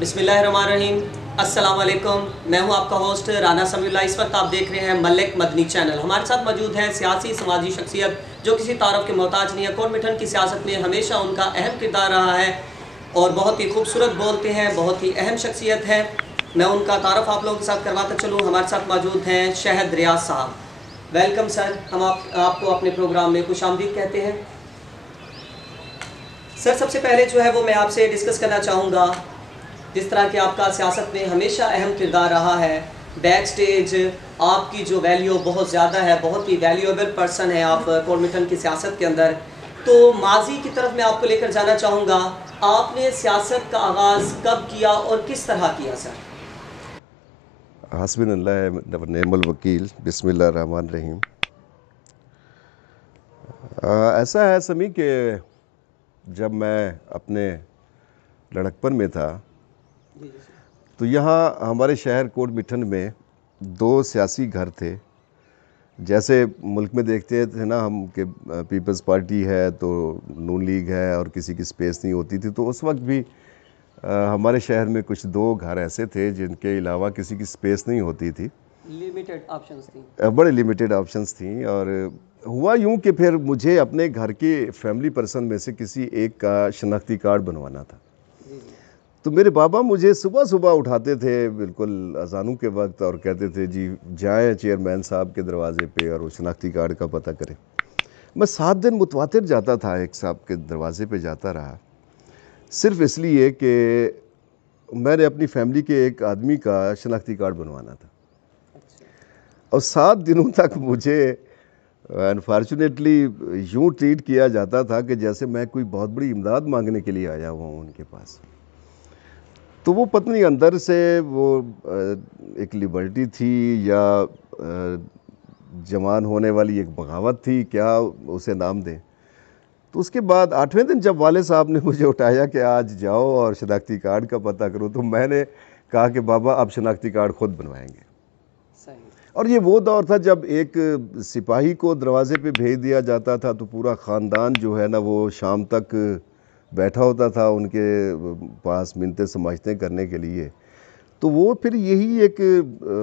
बिस्मिल्लाहिर्रहमानिर्रहीम। अस्सलाम वालेकुम। मैं हूं आपका होस्ट राना समीउल्लाह। इस वक्त आप देख रहे हैं मलिक मदनी चैनल। हमारे साथ मौजूद है सियासी समाजी शख्सियत जो किसी तारफ़ के मोहताज नहीं है। कोट मिठन की सियासत में हमेशा उनका अहम किरदार रहा है और बहुत ही खूबसूरत बोलते हैं, बहुत ही अहम शख्सियत है। मैं उनका तारफ़ आप लोगों के साथ करवाता चलूँ। हमारे साथ मौजूद हैं शहद रियाज साहब। Welcome sir. हम आपको अपने प्रोग्राम में खुशामदीद कहते हैं। सर, सबसे पहले जो है वो मैं आपसे डिस्कस करना चाहूँगा, जिस तरह कि आपका सियासत में हमेशा अहम किरदार रहा है, बैक स्टेज आपकी जो वैल्यू बहुत ज़्यादा है, बहुत ही वैल्यूएबल पर्सन है आप कोट मिठन की सियासत के अंदर। तो माजी की तरफ मैं आपको लेकर जाना चाहूँगा। आपने सियासत का आगाज़ कब किया और किस तरह किया सर? हस्बुनल्लाह व निअमल वकील। बिस्मिल्लाहिर्रहमानिर्रहीम। ऐसा है समी कि जब मैं अपने लड़कपन में था तो यहाँ हमारे शहर कोट मिठन में दो सियासी घर थे। जैसे मुल्क में देखते थे ना हम कि पीपल्स पार्टी है तो नून लीग है और किसी की स्पेस नहीं होती थी, तो उस वक्त भी हमारे शहर में कुछ दो घर ऐसे थे जिनके अलावा किसी की स्पेस नहीं होती थी। लिमिटेड ऑप्शंस थी। बड़े लिमिटेड ऑप्शंस थी। और हुआ यूं कि फिर मुझे अपने घर के फैमिली पर्सन में से किसी एक का शनाख्ती कार्ड बनवाना था। तो मेरे बाबा मुझे सुबह सुबह उठाते थे बिल्कुल अजानों के वक्त और कहते थे जी जाएं चेयरमैन साहब के दरवाजे पे और वो शनाख्ती कार्ड का पता करें। मैं 7 दिन मुतवातिर जाता था, एक साहब के दरवाजे पे जाता रहा, सिर्फ इसलिए कि मैंने अपनी फैमिली के एक आदमी का शनाख्ती कार्ड बनवाना था। और 7 दिनों तक मुझे अनफॉर्चुनेटली यूँ ट्रीट किया जाता था कि जैसे मैं कोई बहुत बड़ी इमदाद मांगने के लिए आया हुआ हूँ उनके पास। तो वो पत्नी अंदर से वो एक लिबर्टी थी या जवान होने वाली एक बगावत थी, क्या उसे नाम दें। तो उसके बाद 8वें दिन जब वाले साहब ने मुझे उठाया कि आज जाओ और शनाख्ती कार्ड का पता करो, तो मैंने कहा कि बाबा अब शनाख्ती कार्ड खुद बनवाएंगे। और ये वो दौर था जब एक सिपाही को दरवाजे पे भेज दिया जाता था तो पूरा ख़ानदान जो है ना वो शाम तक बैठा होता था उनके पास मिन्नतें समझते करने के लिए। तो वो फिर यही एक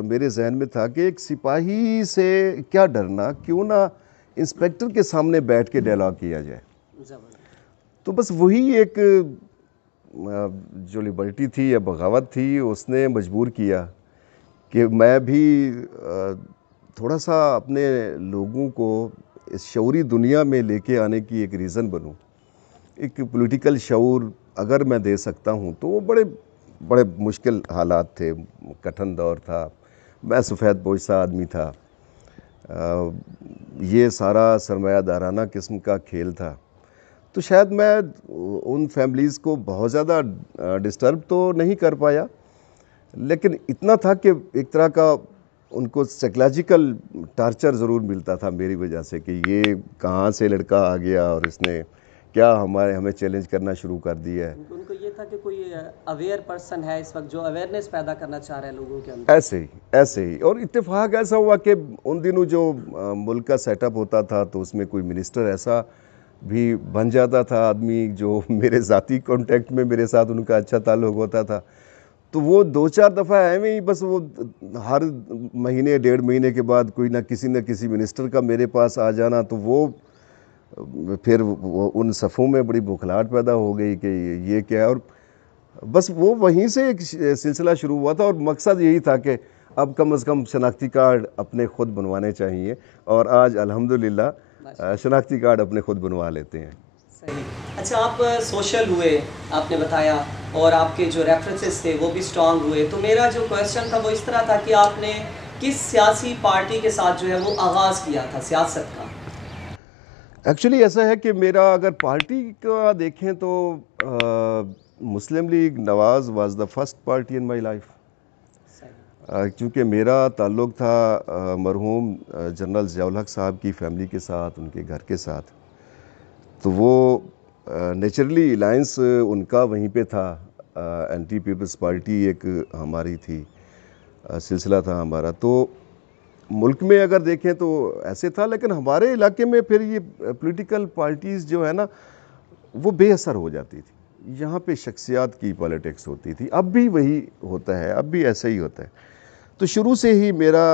मेरे जहन में था कि एक सिपाही से क्या डरना, क्यों ना इंस्पेक्टर के सामने बैठ के डायलॉग किया जाए। तो बस वही एक जो लिबर्टी थी या बगावत थी उसने मजबूर किया कि मैं भी थोड़ा सा अपने लोगों को इस शऊरी दुनिया में लेके आने की एक रीज़न बनूं। एक पॉलिटिकल शऊर अगर मैं दे सकता हूं तो वो बड़े बड़े मुश्किल हालात थे, कठिन दौर था। मैं सफ़ेद पोश सा आदमी था। ये सारा सरमायादाराना किस्म का खेल था। तो शायद मैं उन फैमिलीज़ को बहुत ज़्यादा डिस्टर्ब तो नहीं कर पाया, लेकिन इतना था कि एक तरह का उनको साइकोलॉजिकल टार्चर ज़रूर मिलता था मेरी वजह से कि ये कहाँ से लड़का आ गया और इसने क्या हमें चैलेंज करना शुरू कर दिया है। उनको ये था कि कोई अवेयर पर्सन है इस वक्त जो अवेयरनेस पैदा करना चाह रहा है लोगों के अंदर। ऐसे ही और इत्तेफाक ऐसा हुआ कि उन दिनों जो मुल्क का सेटअप होता था तो उसमें कोई मिनिस्टर ऐसा भी बन जाता था आदमी जो मेरे ज़ाती कॉन्टेक्ट में मेरे साथ उनका अच्छा ताल्लुक होता था। तो वो 2-4 दफ़ा एवं ही बस वो हर महीने 1.5 महीने के बाद कोई ना किसी मिनिस्टर का मेरे पास आ जाना, तो वो फिर वो उन सफ़ों में बड़ी बौखलाहट पैदा हो गई कि ये क्या है। और बस वो वहीं से एक सिलसिला शुरू हुआ था और मकसद यही था कि अब कम से कम शनाख्ती कार्ड अपने ख़ुद बनवाने चाहिए। और आज अल्हम्दुलिल्लाह शनाख्ती कार्ड अपने ख़ुद बनवा लेते हैं। सही। अच्छा, आप सोशल हुए आपने बताया और आपके जो रेफरेंसेस थे वो भी स्ट्रॉन्ग हुए। तो मेरा जो क्वेश्चन था वो इस तरह था कि आपने किस सियासी पार्टी के साथ जो है वो आगाज़ किया था सियासत का? एक्चुअली ऐसा है कि मेरा अगर पार्टी का देखें तो Muslim League Nawaz was the first party in my life. क्योंकि मेरा ताल्लुक़ था मरहूम जनरल ज़ियाउल हक साहब की फैमिली के साथ, उनके घर के साथ। तो वो नेचुरली अलायंस उनका वहीं पे था। एंटी पीपल्स पार्टी एक हमारी थी, सिलसिला था हमारा। तो मुल्क में अगर देखें तो ऐसे था, लेकिन हमारे इलाके में फिर ये पॉलिटिकल पार्टीज़ जो है ना वो बेअसर हो जाती थी। यहाँ पे शख्सियात की पॉलिटिक्स होती थी, अब भी वही होता है, अब भी ऐसा ही होता है। तो शुरू से ही मेरा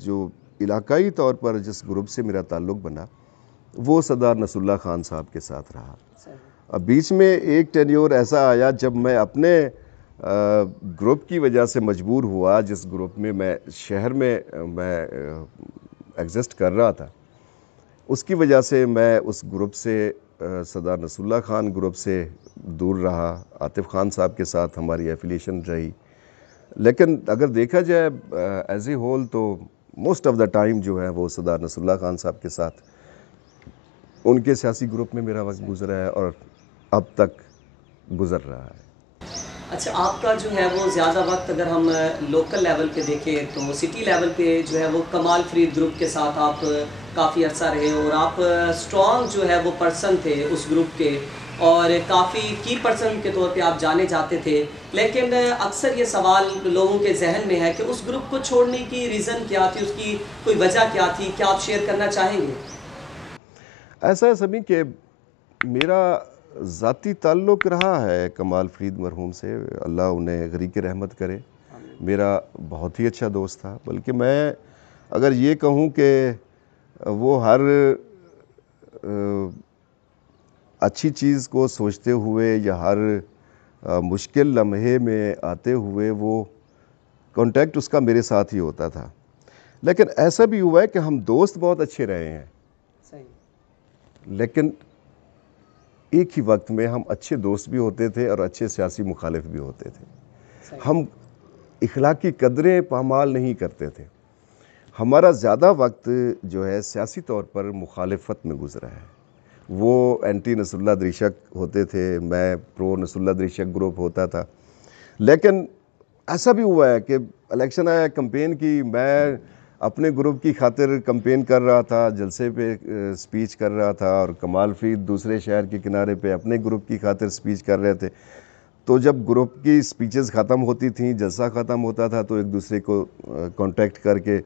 जो इलाकाई तौर पर जिस ग्रुप से मेरा ताल्लुक़ बना वो सरदार नसरुल्लाह खान साहब के साथ रहा। अब बीच में एक टेन्योर ऐसा आया जब मैं अपने ग्रुप की वजह से मजबूर हुआ, जिस ग्रुप में मैं शहर में मैं एग्जिस्ट कर रहा था, उसकी वजह से मैं उस ग्रुप से सरदार नसरुल्लाह खान ग्रुप से दूर रहा। आतिफ़ खान साहब के साथ हमारी एफिलिएशन रही, लेकिन अगर देखा जाए एज ए होल तो मोस्ट ऑफ द टाइम जो है वो सरदार नसरुल्लाह खान साहब के साथ उनके सियासी ग्रुप में मेरा वक्त गुजरा है और अब तक गुजर रहा है। अच्छा, आपका जो है वो ज़्यादा वक्त अगर हम लोकल लेवल पे देखें तो सिटी लेवल पे जो है वो कमाल फरीद ग्रुप के साथ आप काफ़ी अर्सा रहे और आप स्ट्रॉन्ग जो है वो पर्सन थे उस ग्रुप के और काफ़ी की पर्सन के तौर पे आप जाने जाते थे। लेकिन अक्सर ये सवाल लोगों के जहन में है कि उस ग्रुप को छोड़ने की रीज़न क्या थी, उसकी कोई वजह क्या थी, क्या आप शेयर करना चाहेंगे? ऐसा है सभी कि मेरा ज़ाती ताल्लुक़ रहा है कमाल फरीद मरहूम से, अल्लाह उन्हें गरीक़ रहमत करे। मेरा बहुत ही अच्छा दोस्त था, बल्कि मैं अगर ये कहूँ कि वो हर अच्छी चीज़ को सोचते हुए या हर मुश्किल लम्हे में आते हुए वो कांटेक्ट उसका मेरे साथ ही होता था। लेकिन ऐसा भी हुआ है कि हम दोस्त बहुत अच्छे रहे हैं, लेकिन एक ही वक्त में हम अच्छे दोस्त भी होते थे और अच्छे सियासी मुखालिफ भी होते थे। हम इखलाकी कदरें पामाल नहीं करते थे। हमारा ज़्यादा वक्त जो है सियासी तौर पर मुखालिफत में गुजरा है। वो एंटी नसरुल्लाह दरीशक होते थे, मैं प्रो नसरुल्लाह दरीशक ग्रुप होता था। लेकिन ऐसा भी हुआ है कि इलेक्शन आया, कैंपेन की, मैं अपने ग्रुप की खातिर कैंपेन कर रहा था, जलसे पे स्पीच कर रहा था और कमाल फरीद दूसरे शहर के किनारे पे अपने ग्रुप की खातिर स्पीच कर रहे थे। तो जब ग्रुप की स्पीचेस ख़त्म होती थी, जलसा ख़त्म होता था, तो एक दूसरे को कांटेक्ट करके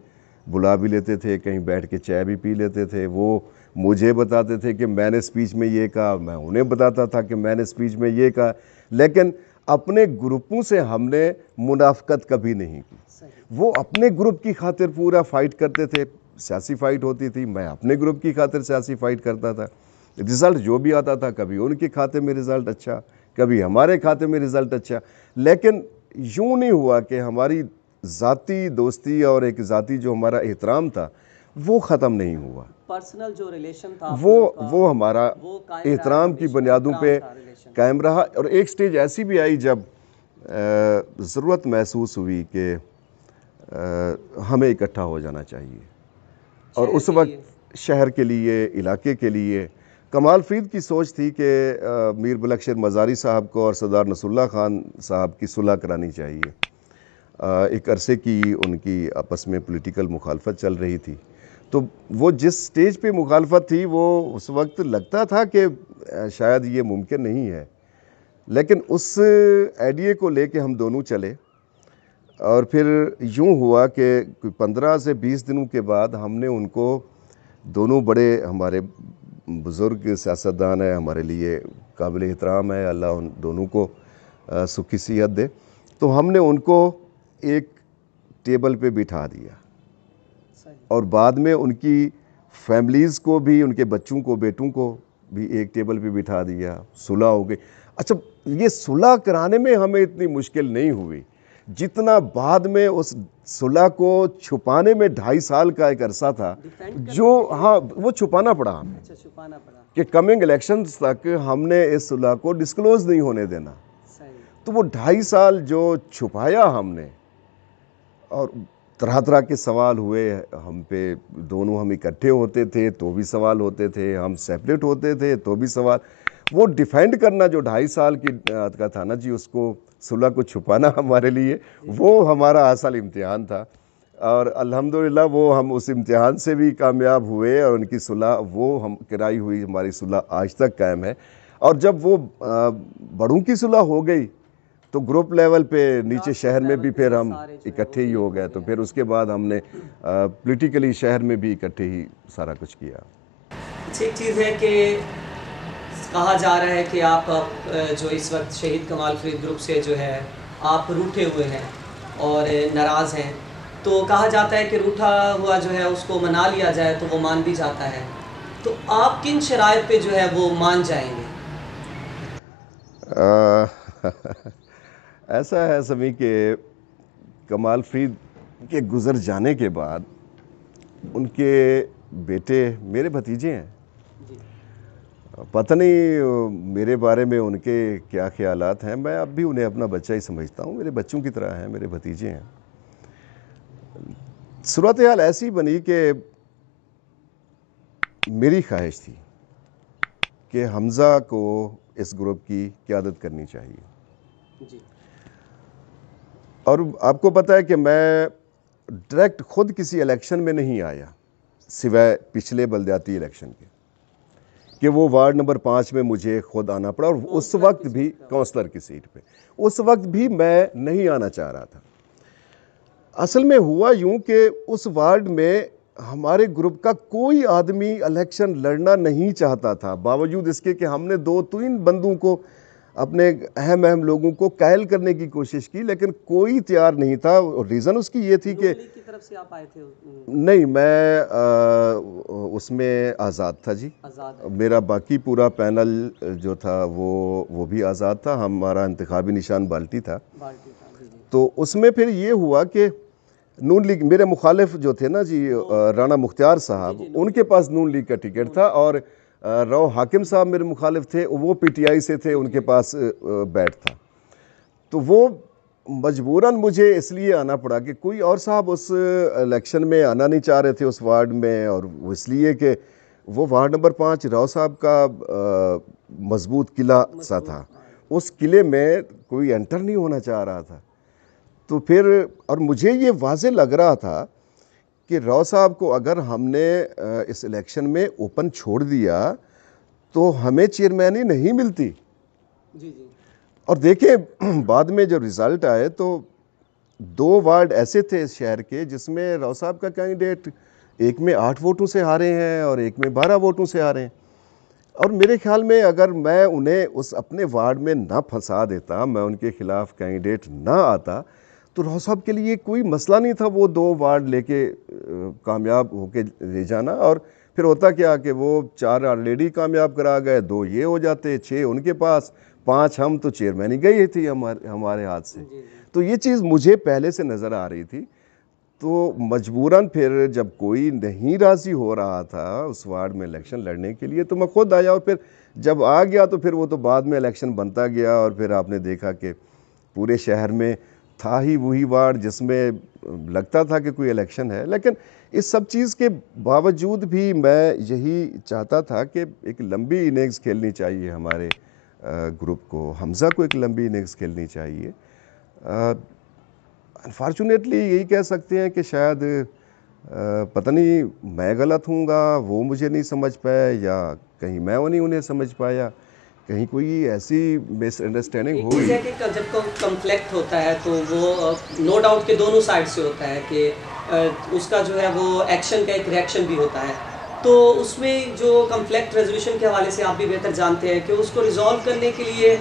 बुला भी लेते थे, कहीं बैठ के चाय भी पी लेते थे। वो मुझे बताते थे कि मैंने स्पीच में ये कहा, मैं उन्हें बताता था कि मैंने स्पीच में ये कहा, लेकिन अपने ग्रुपों से हमने मुनाफ़कत कभी नहीं की। वो अपने ग्रुप की खातिर पूरा फ़ाइट करते थे, सियासी फ़ाइट होती थी, मैं अपने ग्रुप की खातिर सियासी फ़ाइट करता था। रिज़ल्ट जो भी आता था, कभी उनके खाते में रिज़ल्ट अच्छा, कभी हमारे खाते में रिज़ल्ट अच्छा, लेकिन यूँ नहीं हुआ कि हमारी ज़ाती दोस्ती और एक ज़ाती जो हमारा एहतराम था वो ख़त्म नहीं हुआ। पर्सनल जो रिलेशन था वो हमारा एहतराम की बुनियादों पे कायम रहा। और एक स्टेज ऐसी भी आई जब ज़रूरत महसूस हुई कि हमें इकट्ठा हो जाना चाहिए, और उस वक्त शहर के लिए, इलाके के लिए कमाल फरीद की सोच थी कि मीर बुलंदशहर मज़ारी साहब को और सरदार नसरुल्लाह खान साहब की सुलह करानी चाहिए। एक अरसे की उनकी आपस में पॉलिटिकल मुखालफत चल रही थी, तो वो जिस स्टेज पे मुखालफत थी वो उस वक्त लगता था कि शायद ये मुमकिन नहीं है, लेकिन उस आइडिया को लेके हम दोनों चले। और फिर यूँ हुआ कि 15 से 20 दिनों के बाद हमने उनको, दोनों बड़े हमारे बुज़ुर्ग सियासतदान है, हमारे लिए काबिल एहतराम है, अल्लाह उन दोनों को सुखी सेहत दे, तो हमने उनको एक टेबल पे बिठा दिया और बाद में उनकी फैमिलीज़ को भी, उनके बच्चों को, बेटों को भी एक टेबल पे बिठा दिया, सुलह हो गई। अच्छा, ये सुलह कराने में हमें इतनी मुश्किल नहीं हुई जितना बाद में उस सुलह को छुपाने में 2.5 साल का एक अरसा था जो, हाँ, वो छुपाना पड़ा हमें। अच्छा, छुपाना पड़ा कि कमिंग इलेक्शंस तक हमने इस सुलह को डिस्क्लोज नहीं होने देना। तो वो 2.5 साल जो छुपाया हमने, और तरह तरह के सवाल हुए हम पे, दोनों हम इकट्ठे होते थे तो भी सवाल होते थे, हम सेपरेट होते थे तो भी सवाल। वो डिफेंड करना जो 2.5 साल की का था ना जी, उसको सुलह को छुपाना हमारे लिए वो हमारा असल इम्तिहान था, और अल्हम्दुलिल्लाह वो हम उस इम्तिहान से भी कामयाब हुए और उनकी सुलह, वो हम कराई हुई हमारी सुलह आज तक कायम है। और जब वो बड़ों की सुलह हो गई तो ग्रुप लेवल पे नीचे शहर में भी फिर हम इकट्ठे ही हो गए, तो फिर उसके बाद हमने पॉलिटिकली शहर में भी इकट्ठे ही सारा कुछ किया। एक चीज़ है कि कहा जा रहा है कि आप जो इस वक्त शहीद कमाल फरीद ग्रुप से जो है आप रूठे हुए हैं और नाराज़ हैं, तो कहा जाता है कि रूठा हुआ जो है उसको मना लिया जाए तो वो मान भी जाता है, तो आप किन शराइत पे जो है वो मान जाएंगे? ऐसा है समी के कमाल फरीद के गुज़र जाने के बाद उनके बेटे मेरे भतीजे हैं। पता नहीं मेरे बारे में उनके क्या ख्यालात हैं, मैं अब भी उन्हें अपना बच्चा ही समझता हूँ, मेरे बच्चों की तरह हैं, मेरे भतीजे हैं। सूरत हाल ऐसी बनी कि मेरी ख्वाहिश थी कि हमज़ा को इस ग्रुप की क़यादत करनी चाहिए जी। और आपको पता है कि मैं डायरेक्ट खुद किसी इलेक्शन में नहीं आया सिवाय पिछले बलदियाती इलेक्शन के, कि वो वार्ड नंबर 5 में मुझे खुद आना पड़ा और उस वक्त भी काउंसलर की सीट पे, उस वक्त भी मैं नहीं आना चाह रहा था। असल में हुआ यूं कि उस वार्ड में हमारे ग्रुप का कोई आदमी इलेक्शन लड़ना नहीं चाहता था, बावजूद इसके कि हमने 2-3 बंदों को, अपने अहम लोगों को कायल करने की कोशिश की, लेकिन कोई तैयार नहीं था। रीज़न उसकी ये थी कि की तरफ से आप आए थे? नहीं, मैं उसमें आज़ाद था जी। आज़ाद मेरा बाकी पूरा पैनल जो था वो भी आज़ाद था, हमारा इंतखाबी निशान बाल्टी था। तो उसमें फिर ये हुआ कि नून लीग, मेरे मुखालिफ जो थे ना जी, राना मुख्तियार साहब, उनके पास नून लीग का टिकट था और राव हाकिम साहब मेरे मुखालिफ थे, वो पीटीआई से थे, उनके पास बैठ था। तो वो मजबूरन मुझे इसलिए आना पड़ा कि कोई और साहब उस इलेक्शन में आना नहीं चाह रहे थे उस वार्ड में, और वो इसलिए कि वो वार्ड नंबर 5 राव साहब का मजबूत किला सा था, उस किले में कोई एंटर नहीं होना चाह रहा था। तो फिर, और मुझे ये वाज़े लग रहा था कि राव साहब को अगर हमने इस इलेक्शन में ओपन छोड़ दिया तो हमें चेयरमैनी नहीं मिलती। जी जी। और देखिए बाद में जो रिज़ल्ट आए तो 2 वार्ड ऐसे थे शहर के जिसमें राव साहब का कैंडिडेट एक में 8 वोटों से हारे हैं और एक में 12 वोटों से हारे हैं। और मेरे ख्याल में अगर मैं उन्हें उस अपने वार्ड में ना फंसा देता, मैं उनके खिलाफ कैंडिडेट ना आता, तो राव साहब के लिए कोई मसला नहीं था वो 2 वार्ड लेके कामयाब होके ले जाना। और फिर होता क्या कि वो 4 ऑलरेडी कामयाब करा गए, 2 ये हो जाते, 6 उनके पास, 5 हम, तो चेयरमैन ही गई थी हमारे हाथ से। तो ये चीज़ मुझे पहले से नज़र आ रही थी। तो मजबूरन फिर जब कोई नहीं राज़ी हो रहा था उस वार्ड में इलेक्शन लड़ने के लिए, तो मैं खुद आया, और फिर जब आ गया तो फिर वो तो बाद में इलेक्शन बनता गया, और फिर आपने देखा कि पूरे शहर में था ही वही वार्ड जिसमें लगता था कि कोई इलेक्शन है। लेकिन इस सब चीज़ के बावजूद भी मैं यही चाहता था कि एक लंबी इनिंग्स खेलनी चाहिए हमारे ग्रुप को, हमज़ा को एक लंबी इनिंग्स खेलनी चाहिए। अनफॉर्चुनेटली यही कह सकते हैं कि शायद पता नहीं मैं गलत हूँगा, वो मुझे नहीं समझ पाए, या कहीं मैं नहीं उन्हें समझ पाया, कहीं कोई ऐसी मिसअंडरस्टैंडिंग हो गई। है कि जब कॉन्फ्लिक्ट होता है तो वो नो डाउट के दोनों साइड से होता है कि उसका जो है वो एक्शन का एक रिएक्शन भी होता है, तो उसमें जो कॉन्फ्लिक्ट रेजोल्यूशन के हवाले से आप भी बेहतर जानते हैं कि उसको रिजॉल्व करने के लिए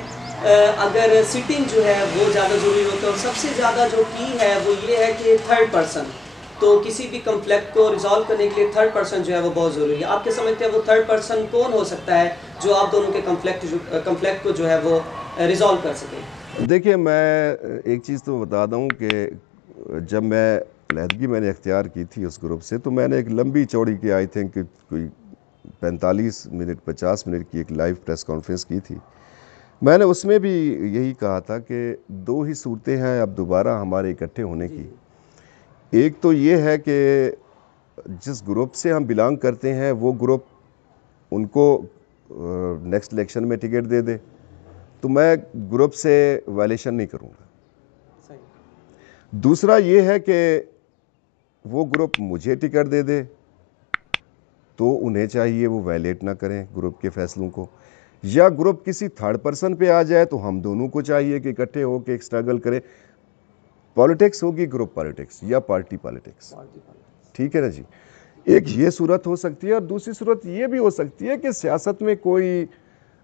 अगर सिटिंग जो है वो ज़्यादा ज़रूरी होता है, और सबसे ज़्यादा जो की है वो ये है कि थर्ड पर्सन, तो किसी भी कॉन्फ्लिक्ट को रिजॉल्व करने के लिए थर्ड पर्सन जो है वो बहुत ज़रूरी है। आपके समझते हैं वो थर्ड पर्सन कौन हो सकता है जो आप दोनों के कॉन्फ्लिक्ट को जो है वो रिजॉल्व कर सके? देखिए, मैं एक चीज़ तो बता दूँ कि जब मैं अलहदगी मैंने इख्तियार की थी उस ग्रुप से, तो मैंने एक लंबी चौड़ी की, आई थिंक कोई 45 मिनट 50 मिनट की एक लाइव प्रेस कॉन्फ्रेंस की थी। मैंने उसमें भी यही कहा था कि 2 ही सूरतें हैं अब दोबारा हमारे इकट्ठे होने की। एक तो ये है कि जिस ग्रुप से हम बिलोंग करते हैं वो ग्रुप उनको नेक्स्ट इलेक्शन में टिकट दे दे, तो मैं ग्रुप से वायलेशन नहीं करूँगा। दूसरा ये है कि वो ग्रुप मुझे टिकट दे दे, तो उन्हें चाहिए वो वायलेट ना करें ग्रुप के फैसलों को, या ग्रुप किसी थर्ड पर्सन पे आ जाए तो हम दोनों को चाहिए कि इकट्ठे होकर एक स्ट्रगल करें। पॉलिटिक्स होगी ग्रुप पॉलिटिक्स या पार्टी पॉलिटिक्स, ठीक है ना जी। एक ये सूरत हो सकती है, और दूसरी सूरत ये भी हो सकती है कि सियासत में कोई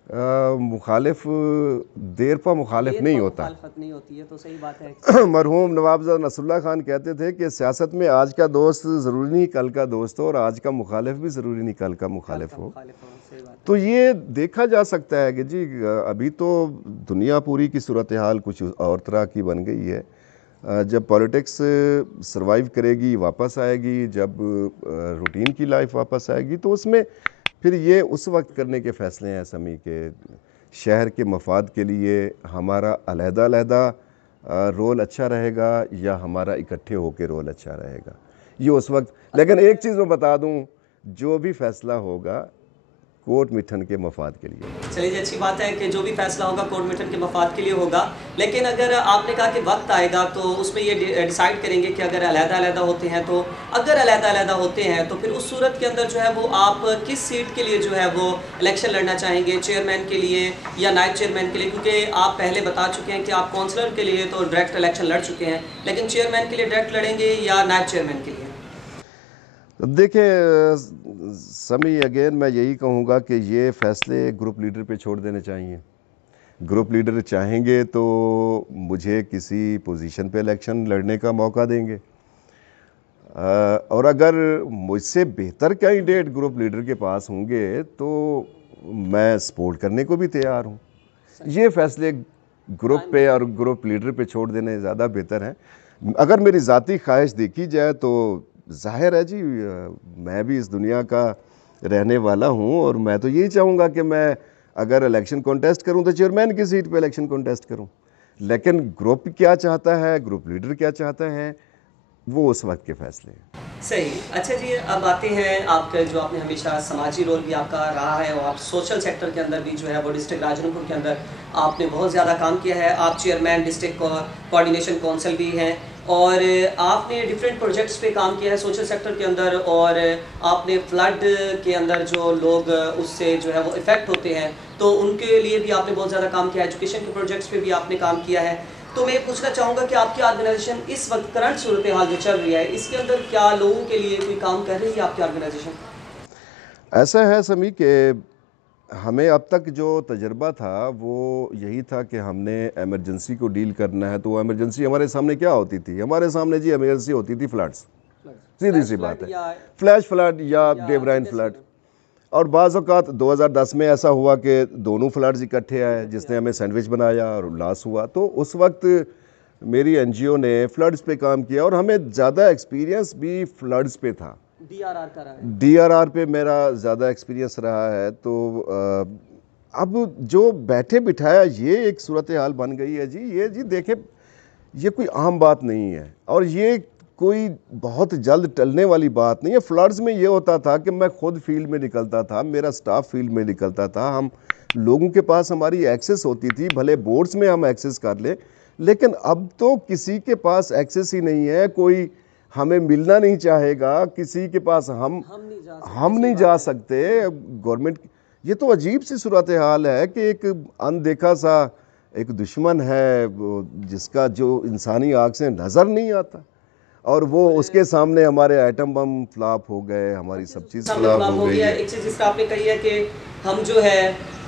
मुखालिफ देर पा मुखालिफ नहीं होता। मुखालफत नहीं होती है, तो सही बात है। मरहूम नवाबजादा नसरुल्लाह खान कहते थे कि सियासत में आज का दोस्त ज़रूरी नहीं कल का दोस्त हो, और आज का मुखालिफ भी ज़रूरी नहीं कल का मुखालिफ हो। सही बात है। तो ये देखा जा सकता है कि जी अभी तो दुनिया पूरी की सूरत हाल कुछ और तरह की बन गई है। जब पॉलिटिक्स सरवाइव करेगी, वापस आएगी, जब रूटीन की लाइफ वापस आएगी, तो उसमें फिर ये उस वक्त करने के फ़ैसले हैं समी के शहर के मफाद के लिए हमारा अलहदा रोल अच्छा रहेगा या हमारा इकट्ठे होकर रोल अच्छा रहेगा, ये उस वक्त। लेकिन एक चीज़ मैं बता दूं, जो भी फ़ैसला होगा कोट मिठन के मफाद के लिए। चलिए जी, अच्छी बात है कि जो भी फैसला होगा कोट मिठन के मफाद के लिए होगा। लेकिन अगर आपने कहा कि वक्त आएगा तो उसमें ये डिसाइड करेंगे कि अगर अलहदा होते हैं, तो अगर अलहदा होते हैं तो फिर उस सूरत के अंदर जो है वो आप किस सीट के लिए जो है वो इलेक्शन लड़ना चाहेंगे, चेयरमैन के लिए या नायब चेयरमैन के लिए? क्योंकि आप पहले बता चुके हैं कि आप काउंसलर के लिए तो डायरेक्ट इलेक्शन लड़ चुके हैं, लेकिन चेयरमैन के लिए डायरेक्ट लड़ेंगे या नायब चेयरमैन के लिए? देखिए समी, अगेन मैं यही कहूँगा कि ये फ़ैसले ग्रुप लीडर पे छोड़ देने चाहिए। ग्रुप लीडर चाहेंगे तो मुझे किसी पोजीशन पे इलेक्शन लड़ने का मौका देंगे, और अगर मुझसे बेहतर कैंडिडेट ग्रुप लीडर के पास होंगे तो मैं सपोर्ट करने को भी तैयार हूँ। ये फ़ैसले ग्रुप पे और ग्रुप लीडर पे छोड़ देने ज़्यादा बेहतर हैं। अगर मेरी ज़ाती ख्वाहिश देखी जाए तो जाहिर है जी, मैं भी इस दुनिया का रहने वाला हूँ, और मैं तो यही चाहूँगा कि मैं अगर इलेक्शन कॉन्टेस्ट करूँ तो चेयरमैन की सीट पे इलेक्शन कॉन्टेस्ट करूँ। लेकिन ग्रुप क्या चाहता है, ग्रुप लीडर क्या चाहता है, वो उस वक्त के फैसले हैं। सही। अच्छा जी, अब आते हैं आपका जो आपने हमेशा समाजी रोल भी आपका रहा है, और आप सोशल सेक्टर के अंदर भी जो है वो डिस्ट्रिक्ट राजनपुर के अंदर आपने बहुत ज़्यादा काम किया है। आप चेयरमैन डिस्ट्रिक्ट कोऑर्डिनेशन काउंसिल भी हैं, और आपने डिफरेंट प्रोजेक्ट्स पे काम किया है सोशल सेक्टर के अंदर, और आपने फ्लड के अंदर जो लोग उससे जो है वो इफ़ेक्ट होते हैं तो उनके लिए भी आपने बहुत ज़्यादा काम किया है। एजुकेशन के प्रोजेक्ट्स पे भी आपने काम किया है। तो मैं पूछना चाहूँगा कि आपकी ऑर्गेनाइजेशन इस वक्त करंट सूरत हाल जो चल रही है, इसके अंदर क्या लोगों के लिए कोई काम कर रही है आपकी ऑर्गेनाइजेशन? ऐसा है समी कि हमें अब तक जो तजर्बा था वो यही था कि हमने एमरजेंसी को डील करना है। तो वो एमरजेंसी हमारे सामने क्या होती थी? हमारे सामने जी एमरजेंसी होती थी फ्लड्स, सीधी सी बात है, फ्लैश फ्लड या डेवराइन फ्लड। और बाज़ औक़ात 2010 में ऐसा हुआ कि दोनों फ्लड्स इकट्ठे आए, जिसने हमें सैंडविच बनाया और लॉस हुआ। तो उस वक्त मेरी एनजीओ ने फ्लड्स पे काम किया, और हमें ज़्यादा एक्सपीरियंस भी फ्लड्स पे था। डीआरआर का रहा है। डीआरआर पे मेरा ज़्यादा एक्सपीरियंस रहा है। तो अब जो बैठे बिठाया ये एक सूरत हाल बन गई है जी। ये जी देखे, ये कोई आम बात नहीं है, और ये कोई बहुत जल्द टलने वाली बात नहीं है। फ्लड्स में ये होता था कि मैं खुद फील्ड में निकलता था, मेरा स्टाफ फील्ड में निकलता था, हम लोगों के पास हमारी एक्सेस होती थी, भले बोर्ड्स में हम एक्सेस कर ले, लेकिन अब तो किसी के पास एक्सेस ही नहीं है। कोई हमें मिलना नहीं चाहेगा, किसी के पास हम नहीं जा सकते। गवर्नमेंट, ये तो अजीब सी सूरत हाल है कि एक अनदेखा सा एक दुश्मन है जिसका जो इंसानी आँख से नज़र नहीं आता, और वो उसके सामने हमारे आइटम बम फ्लॉप हो गए, हमारी सब चीज़ फ्लॉप हो गई है। एक चीज़ जिसका आपने कही है कि हम जो है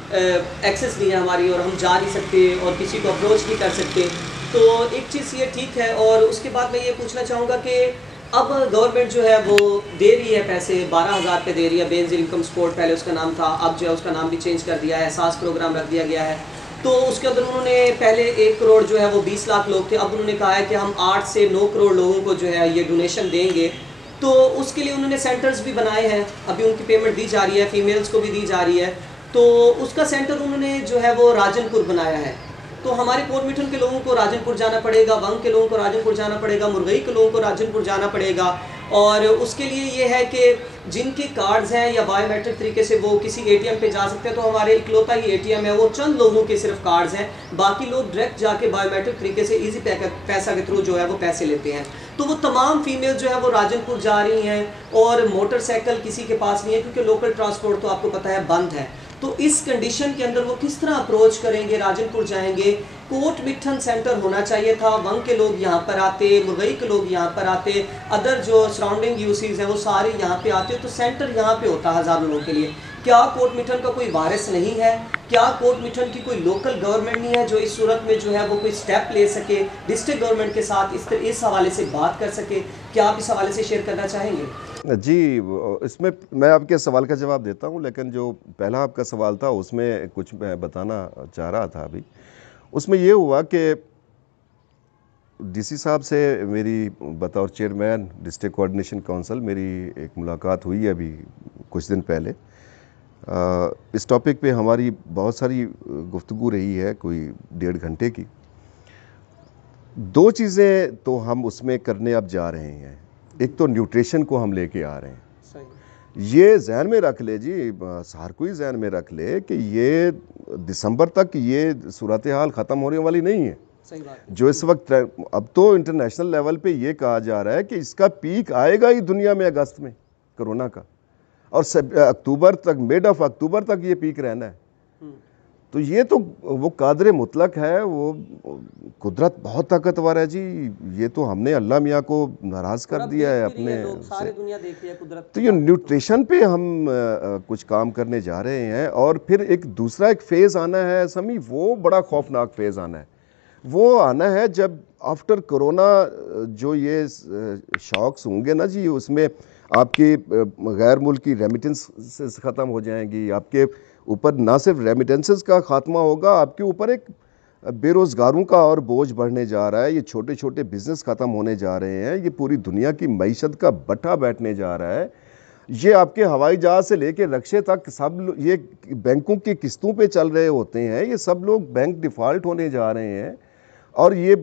एक्सेस नहीं है हमारी, और हम जा नहीं सकते और किसी को अप्रोच नहीं कर सकते, तो एक चीज़ ये ठीक है। और उसके बाद मैं ये पूछना चाहूँगा कि अब गवर्नमेंट जो है वो दे रही है पैसे, 12,000 पे दे रही है। बेनज़ीर इनकम सपोर्ट पहले उसका नाम था, अब जो है उसका नाम भी चेंज कर दिया है, एहसास प्रोग्राम रख दिया गया है। तो उसके अंदर उन्होंने पहले 1 करोड़ जो है वो 20 लाख लोग थे, अब उन्होंने कहा है कि हम 8 से 9 करोड़ लोगों को जो है ये डोनेशन देंगे। तो उसके लिए उन्होंने सेंटर्स भी बनाए हैं, अभी उनकी पेमेंट दी जा रही है, फीमेल्स को भी दी जा रही है। तो उसका सेंटर उन्होंने जो है वो राजनपुर बनाया है। तो हमारे कोट मिठन के लोगों को राजनपुर जाना पड़ेगा, वंग के लोगों को राजनपुर जाना पड़ेगा, मुरगई के लोगों को राजनपुर जाना पड़ेगा। और उसके लिए ये है कि जिनके कार्ड्स हैं या बायोमेट्रिक तरीके से वो किसी एटीएम पे जा सकते हैं, तो हमारे इकलौता ही एटीएम है, वो चंद लोगों के सिर्फ कार्ड्स हैं, बाकी लोग डायरेक्ट जाके बायोमेट्रिक तरीके से इजी पैसा के थ्रू जो है वो पैसे लेते हैं। तो वो तमाम फीमेल जो है वो राजनपुर जा रही हैं, और मोटरसाइकिल किसी के पास नहीं है क्योंकि लोकल ट्रांसपोर्ट तो आपको पता है बंद है। तो इस कंडीशन के अंदर वो किस तरह अप्रोच करेंगे, राजनपुर जाएंगे? कोट मिठन सेंटर होना चाहिए था, वंग के लोग यहाँ पर आते, मुरगई के लोग यहाँ पर आते, अदर जो सराउंडिंग यूसीज हैं वो सारे यहाँ पे आते, तो सेंटर यहाँ पे होता हज़ारों लोगों के लिए। क्या कोट मिठन का कोई वारिस नहीं है? क्या कोट मिठन की कोई लोकल गवर्नमेंट नहीं है जो इस सूरत में जो है वो कोई स्टेप ले सके, डिस्ट्रिक्ट गवर्नमेंट के साथ इस हवाले से बात कर सके? क्या आप इस हवाले से शेयर करना चाहेंगे? जी, इसमें मैं आपके सवाल का जवाब देता हूँ, लेकिन जो पहला आपका सवाल था उसमें कुछ मैं बताना चाह रहा था अभी। उसमें ये हुआ कि डीसी साहब से मेरी बतौर चेयरमैन डिस्ट्रिक्ट कोऑर्डिनेशन काउंसिल मेरी एक मुलाकात हुई है अभी कुछ दिन पहले। इस टॉपिक पे हमारी बहुत सारी गुफ्तगू रही है, कोई 1.5 घंटे की। दो चीज़ें तो हम उसमें करने अब जा रहे हैं। एक तो न्यूट्रिशन को हम लेके आ रहे हैं। ये जहन में रख ले जी, हर कोई जहन में रख ले कि ये दिसंबर तक ये सूरत हाल ख़त्म होने वाली नहीं है। सही बात है। जो इस वक्त अब तो इंटरनेशनल लेवल पे ये कहा जा रहा है कि इसका पीक आएगा ही दुनिया में अगस्त में कोरोना का, और अक्टूबर तक, मिड ऑफ अक्टूबर तक ये पीक रहना है। तो ये तो वो कादरे मुतलक है, वो कुदरत बहुत ताकतवर है जी। ये तो हमने अल्लाह मियाँ को नाराज कर दिया है अपने सारी दुनिया देख रही है कुदरत। तो ये न्यूट्रिशन पे हम कुछ काम करने जा रहे हैं। और फिर एक दूसरा एक फेज़ आना है समी, वो बड़ा खौफनाक फेज़ आना है। वो आना है जब आफ्टर कोरोना जो ये शॉक्स होंगे ना जी, उसमें आपकी गैर मुल्की रेमिटेंस ख़त्म हो जाएंगी। आपके ऊपर ना सिर्फ रेमिटेंसेस का खात्मा होगा, आपके ऊपर एक बेरोज़गारों का और बोझ बढ़ने जा रहा है। ये छोटे छोटे बिजनेस ख़त्म होने जा रहे हैं। ये पूरी दुनिया की मईशत का बट्टा बैठने जा रहा है। ये आपके हवाई जहाज़ से लेके रक्शे तक सब ये बैंकों की किस्तों पे चल रहे होते हैं। ये सब लोग बैंक डिफ़ॉल्ट होने जा रहे हैं। और ये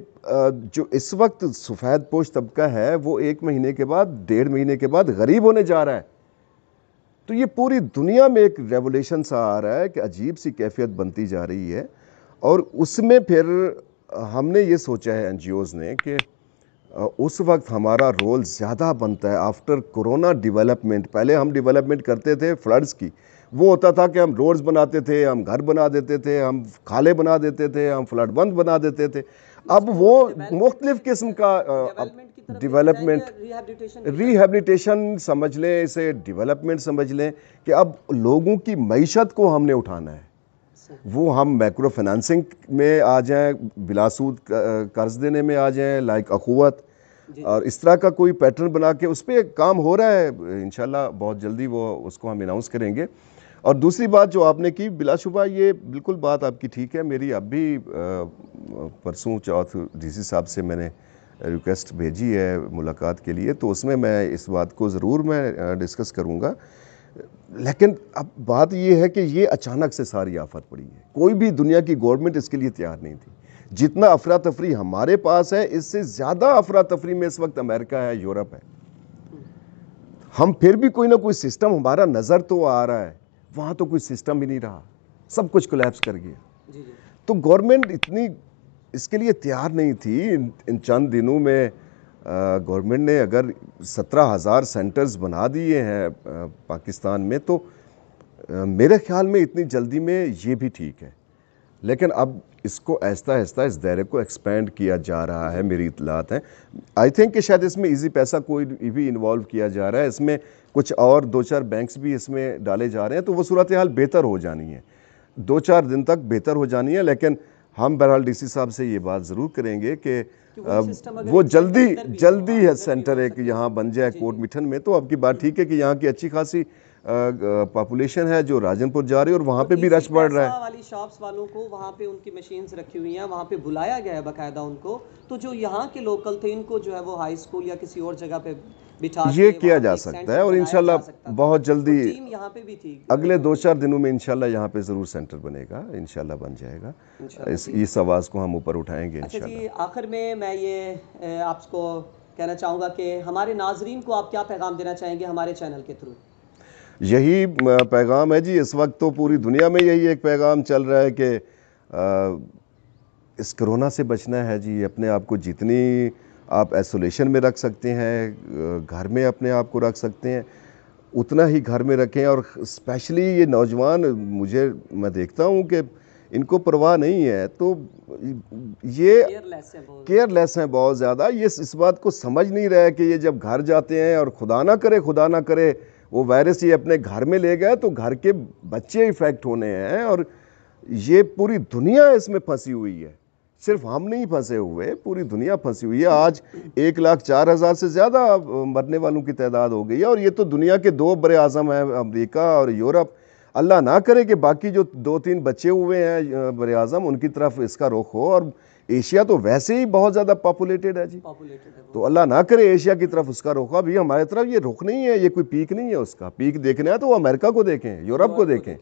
जो इस वक्त सफ़ेद पोश तबका है वो 1 महीने के बाद, 1.5 महीने के बाद गरीब होने जा रहा है। तो ये पूरी दुनिया में एक रेवोल्यूशन सा आ रहा है कि अजीब सी कैफियत बनती जा रही है। और उसमें फिर हमने ये सोचा है एनजीओज़ ने कि उस वक्त हमारा रोल ज़्यादा बनता है आफ्टर कोरोना डेवलपमेंट। पहले हम डेवलपमेंट करते थे फ्लड्स की, वो होता था कि हम रोड्स बनाते थे, हम घर बना देते थे, हम खाले बना देते थे, हम फ्लड बंद बना देते थे। अब वो मुख्तलिफ किस्म का डेवलपमेंट, रिहेबिलिटेशन समझ लें, इसे डेवलपमेंट समझ लें कि अब लोगों की मईशत को हमने उठाना है। वो हम माइक्रो फाइनेंसिंग में आ जाएं, बिलासूद कर्ज देने में आ जाएं, लाइक अखुवत, और इस तरह का कोई पैटर्न बना के उस पर काम हो रहा है। इंशाल्लाह बहुत जल्दी वो उसको हम अनाउंस करेंगे। और दूसरी बात जो आपने की, बिलाशुबा ये बिल्कुल बात आपकी ठीक है। मेरी अब भी परसों चौथ डीसी साहब से मैंने रिक्वेस्ट भेजी है मुलाकात के लिए, तो उसमें मैं इस बात को ज़रूर मैं डिस्कस करूँगा। लेकिन अब बात ये है कि ये अचानक से सारी आफत पड़ी है। कोई भी दुनिया की गवर्नमेंट इसके लिए तैयार नहीं थी। जितना अफरा तफरी हमारे पास है, इससे ज़्यादा अफरा तफरी में इस वक्त अमेरिका है, यूरोप है। हम फिर भी कोई ना कोई सिस्टम हमारा नज़र तो आ रहा है, वहाँ तो कोई सिस्टम ही नहीं रहा, सब कुछ कोलैप्स कर गया। तो गवर्नमेंट इतनी इसके लिए तैयार नहीं थी। इन चंद दिनों में गवर्नमेंट ने अगर 17,000 सेंटर्स बना दिए हैं पाकिस्तान में, तो मेरे ख्याल में इतनी जल्दी में ये भी ठीक है। लेकिन अब इसको आहिस्ता आहिस्ता इस दायरे को एक्सपेंड किया जा रहा है, मेरी इतलात हैं। आई थिंक कि शायद इसमें इजी पैसा कोई भी इन्वॉल्व किया जा रहा है। इसमें कुछ और 2-4 बैंक्स भी इसमें डाले जा रहे हैं, तो वो सूरत हाल बेहतर हो जानी है, 2-4 दिन तक बेहतर हो जानी है। लेकिन हम बहरहाल डीसी साहब से ये बात ज़रूर करेंगे कि वो जल्दी है सेंटर एक यहाँ बन जाए कोट मिठन में। तो आपकी बात ठीक है कि यहाँ की अच्छी खासी पॉपुलेशन है जो राजनपुर जा रही है, और वहाँ पे भी रश बढ़ रहा है। वाली शॉप्स वालों को वहाँ पे उनकी मशीन्स रखी हुई हैं, वहाँ पे बुलाया गया है बाकायदा उनको। तो जो यहाँ के लोकल थे, इनको जो है वो हाई स्कूल या किसी और जगह पे बिठा ये किया जा सकता है। और इंशाल्लाह बहुत जल्दी यहाँ पे भी थी, अगले 2-4 दिनों में इंशाल्लाह यहाँ पे ज़रूर सेंटर बनेगा, इंशाल्लाह बन जाएगा। इस आवाज़ को हम ऊपर उठाएंगे इंशाल्लाह। अच्छा जी, आखिर में मैं ये आपको कहना चाहूँगा कि हमारे नाजरीन को आप क्या पैगाम देना चाहेंगे हमारे चैनल के थ्रू? यही पैगाम है जी। इस वक्त तो पूरी दुनिया में यही एक पैगाम चल रहा है कि इस कोरोना से बचना है जी। अपने आप को जितनी आप आइसोलेशन में रख सकते हैं, घर में अपने आप को रख सकते हैं, उतना ही घर में रखें। और स्पेशली ये नौजवान, मैं देखता हूँ कि इनको परवाह नहीं है, तो ये केयरलेस हैं बहुत ज़्यादा। ये इस बात को समझ नहीं रहे कि ये जब घर जाते हैं और खुदा ना करे वो वायरस ये अपने घर में ले गए तो घर के बच्चे इफेक्ट होने हैं, और ये पूरी दुनिया इसमें फंसी हुई है। सिर्फ हम नहीं फंसे हुए, पूरी दुनिया फंसी हुई है। आज 1,04,000 से ज़्यादा मरने वालों की तादाद हो गई है, और ये तो दुनिया के दो बड़े आज़म हैं, अमेरिका और यूरोप। अल्लाह ना करे कि बाकी जो 2-3 बचे हुए हैं बड़े आज़म, उनकी तरफ इसका रुख हो। और एशिया तो वैसे ही बहुत ज़्यादा पॉपुलेटेड है जी, तो अल्लाह ना करे एशिया की तरफ उसका रुख। अभी हमारी तरफ ये रुख नहीं है, ये कोई पीक नहीं है। उसका पीक देखना है तो वो अमेरिका को देखें, यूरोप को देखें।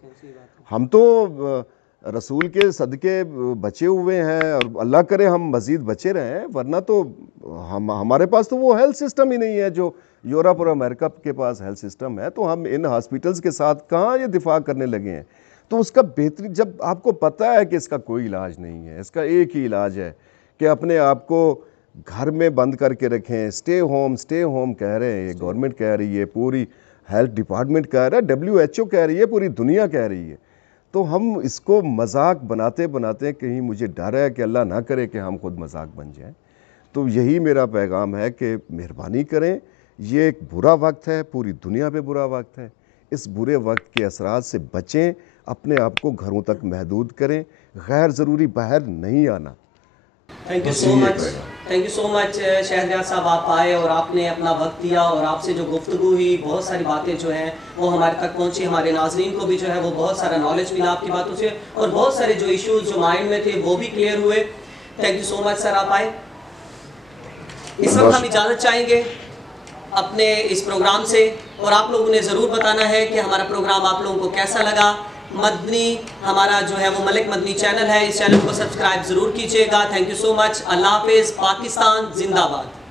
हम तो रसूल के सदके बचे हुए हैं, और अल्लाह करे हम मज़ीद बचे रहें, वरना तो हमारे पास तो वो हेल्थ सिस्टम ही नहीं है जो यूरोप और अमेरिका के पास हेल्थ सिस्टम है। तो हम इन हॉस्पिटल्स के साथ कहाँ ये दिफा करने लगे हैं। तो उसका बेहतरीन, जब आपको पता है कि इसका कोई इलाज नहीं है, इसका एक ही इलाज है कि अपने आप को घर में बंद करके रखें। स्टे होम कह रहे हैं, ये गवर्नमेंट कह रही है, पूरी हेल्थ डिपार्टमेंट कह रहा है, WHO कह रही है, पूरी दुनिया कह रही है। तो हम इसको मजाक बनाते बनाते कहीं मुझे डर है कि अल्लाह ना करे कि हम खुद मजाक बन जाएं। तो यही मेरा पैगाम है कि मेहरबानी करें, ये एक बुरा वक्त है, पूरी दुनिया पे बुरा वक्त है। इस बुरे वक्त के असरात से बचें, अपने आप को घरों तक महदूद करें, गैर ज़रूरी बाहर नहीं आना। Thank you so much, thank you so much Shahryar साहब, आप आए और आपने अपना वक्त दिया, और आपसे जो गुफ्तगू हुई, बहुत सारी बातें जो हैं वो हमारे तक पहुंची। हमारे नाजरीन को भी जो है वो बहुत सारा नॉलेज मिला आपकी बातों से, और बहुत सारे जो इश्यूज जो माइंड में थे वो भी क्लियर हुए। Thank you so much sir, आप आए। इस वक्त हम इजाज़त चाहेंगे अपने इस प्रोग्राम से, और आप लोगों ने ज़रूर बताना है कि हमारा प्रोग्राम आप लोगों को कैसा लगा। मदनी हमारा जो है वो मलिक मदनी चैनल है, इस चैनल को सब्सक्राइब ज़रूर कीजिएगा। Thank you so much. अल्लाह हाफिज़। पाकिस्तान जिंदाबाद।